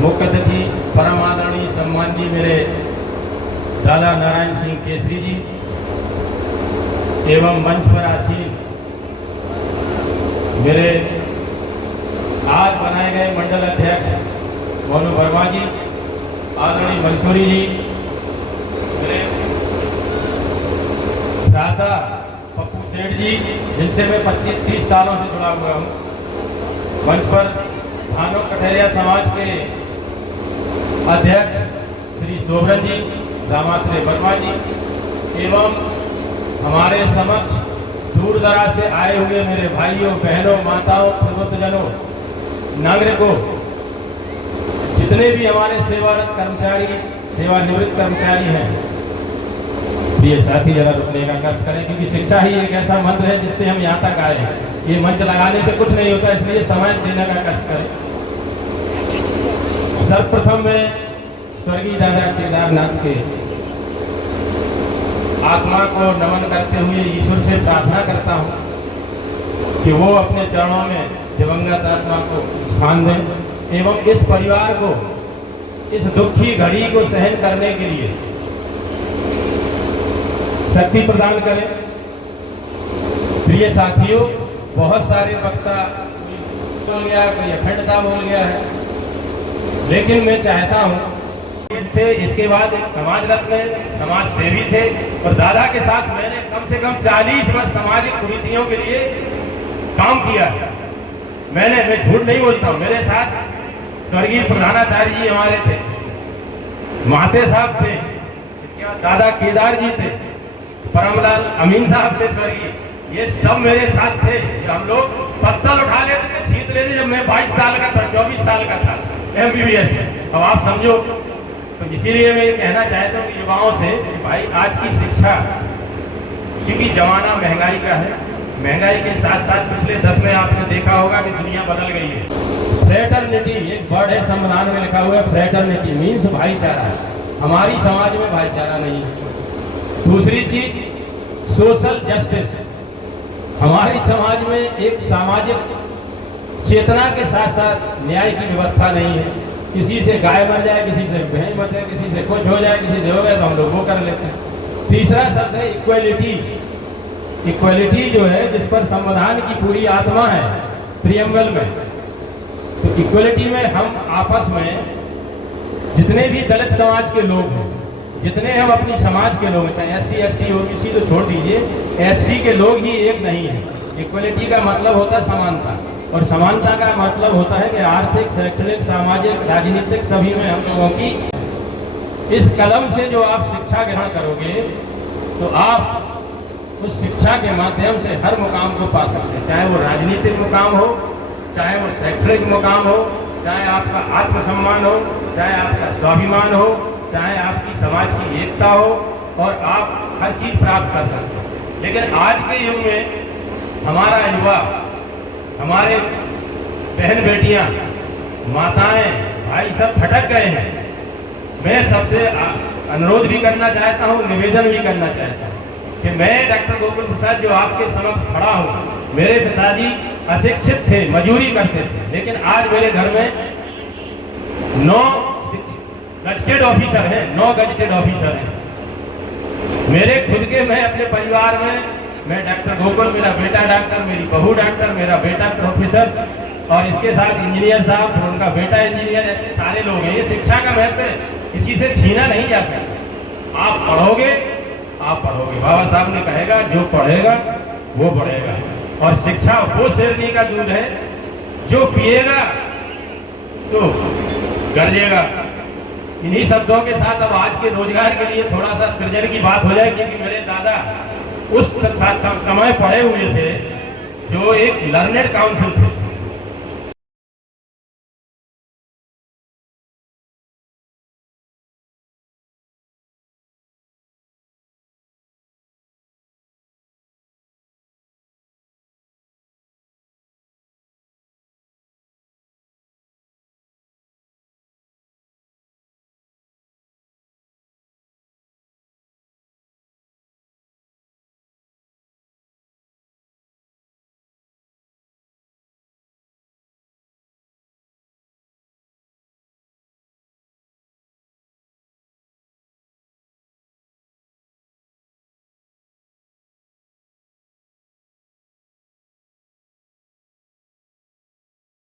मुख्य अतिथि परम आदरणीय सम्माननीय मेरे दादा नारायण सिंह केसरी जी एवं मंच पर आसीन मेरे आज बनाए गए मंडल अध्यक्ष मोनू वर्मा जी, आदरणीय मंसूरी जी, मेरे दादा पप्पू सेठ जी जिनसे मैं 25-30 सालों से जुड़ा हुआ हूँ, मंच पर भानो कठेरिया समाज के अध्यक्ष श्री सोभरन जी, रामाश्री वर्मा जी एवं हमारे समक्ष दूर दराज से आए हुए मेरे भाइयों बहनों माताओं प्रबुद्धजनों नागरिकों, जितने भी हमारे सेवारत कर्मचारी सेवानिवृत्त कर्मचारी हैं, प्रिय साथी जरा रुकने का कष्ट करें क्योंकि शिक्षा ही एक ऐसा मंत्र है जिससे हम यहाँ तक आए हैं। ये मंच लगाने से कुछ नहीं होता, इसलिए समय देने का कष्ट करें। सर्वप्रथम मैं स्वर्गीय दादा केदारनाथ के आत्मा को नमन करते हुए ईश्वर से प्रार्थना करता हूँ कि वो अपने चरणों में दिवंगत आत्मा को स्थान दें एवं इस परिवार को इस दुखी घड़ी को सहन करने के लिए शक्ति प्रदान करें। प्रिय साथियों, बहुत सारे वक्ता बोल गया, कोई अखंडता बोल गया है, लेकिन मैं चाहता हूँ थे, इसके बाद एक समाज रत्न समाज सेवी थे और दादा के साथ मैंने कम से कम 40 वर्ष सामाजिक कुरीतियों के लिए काम किया है। मैं झूठ नहीं बोलता हूँ। मेरे साथ स्वर्गीय प्रधानाचार्य जी हमारे थे, महाते साहब थे, इसके बाद दादा केदार जी थे, परमलाल अमीन साहब थे स्वर्गीय, ये सब मेरे साथ थे। हम लोग पत्तल उठा लेते थे, छीत लेते जब मैं 22 साल का था, 24 साल का था MBBS में। अब आप समझो, तो इसीलिए मैं ये कहना चाहता हूँ कि युवाओं से कि भाई आज की शिक्षा, क्योंकि जमाना महंगाई का है, महंगाई के साथ साथ पिछले 10 में आपने देखा होगा कि दुनिया बदल गई है। फ्रेटर्निटी एक वर्ड है, संविधान में लिखा हुआ है, फ्रेटर्निटी मीन्स भाईचारा। हमारी समाज में भाईचारा नहीं है। दूसरी चीज सोशल जस्टिस, हमारी समाज में एक सामाजिक चेतना के साथ साथ न्याय की व्यवस्था नहीं है। किसी से गाय मर जाए, किसी से भैंस मर जाए, किसी से कुछ हो जाए, किसी से हो गया तो हम लोग वो कर लेते हैं। तीसरा शब्द है इक्वलिटी। इक्वलिटी जो है, जिस पर संविधान की पूरी आत्मा है प्रियम्बल में, तो इक्वलिटी में हम आपस में जितने भी दलित समाज के लोग हैं, जितने हम अपनी समाज के लोग हैं, चाहे SC ST OBC तो छोड़ दीजिए, SC के लोग ही एक नहीं है। इक्वलिटी का मतलब होता है समानता, और समानता का मतलब होता है कि आर्थिक, शैक्षणिक, सामाजिक, राजनीतिक सभी में हम लोगों की। इस कदम से जो आप शिक्षा ग्रहण करोगे तो आप उस शिक्षा के माध्यम से हर मुकाम को पा सकते हैं, चाहे वो राजनीतिक मुकाम हो, चाहे वो शैक्षणिक मुकाम हो, चाहे आपका आत्मसम्मान हो, चाहे आपका स्वाभिमान हो, चाहे आपकी समाज की एकता हो, और आप हर चीज प्राप्त कर सकते हो। लेकिन आज के युग में हमारा युवा, हमारे बहन बेटियां, माताएं, भाई सब भटक गए हैं। मैं सबसे अनुरोध भी करना चाहता हूं, निवेदन भी करना चाहता हूं कि मैं डॉक्टर गोकुल प्रसाद जो आपके समक्ष खड़ा हूं, मेरे पिताजी अशिक्षित थे, मजदूरी करते थे, लेकिन आज मेरे घर में 9 गजटेड ऑफिसर हैं, 9 गजटेड ऑफिसर हैं। मेरे खुद के, मैं अपने परिवार में, मैं डॉक्टर गोकुल, मेरा बेटा डॉक्टर, मेरी बहू डॉक्टर, मेरा बेटा प्रोफेसर, और इसके साथ इंजीनियर साहब, फिर उनका बेटा इंजीनियर, ऐसे सारे लोग हैं। ये शिक्षा का महत्व किसी से छीना नहीं जा सकता। आप पढ़ोगे, आप पढ़ोगे, बाबा साहब ने कहेगा जो पढ़ेगा वो बढ़ेगा, और शिक्षा वो शेरनी का दूध है, जो पिएगा तो गरजेगा। इन्हीं शब्दों के साथ अब आज के रोजगार के लिए थोड़ा सा सृजन की बात हो जाए, क्योंकि मेरे दादा उस समय पढ़े हुए थे जो एक लर्नेड काउंसिल थे,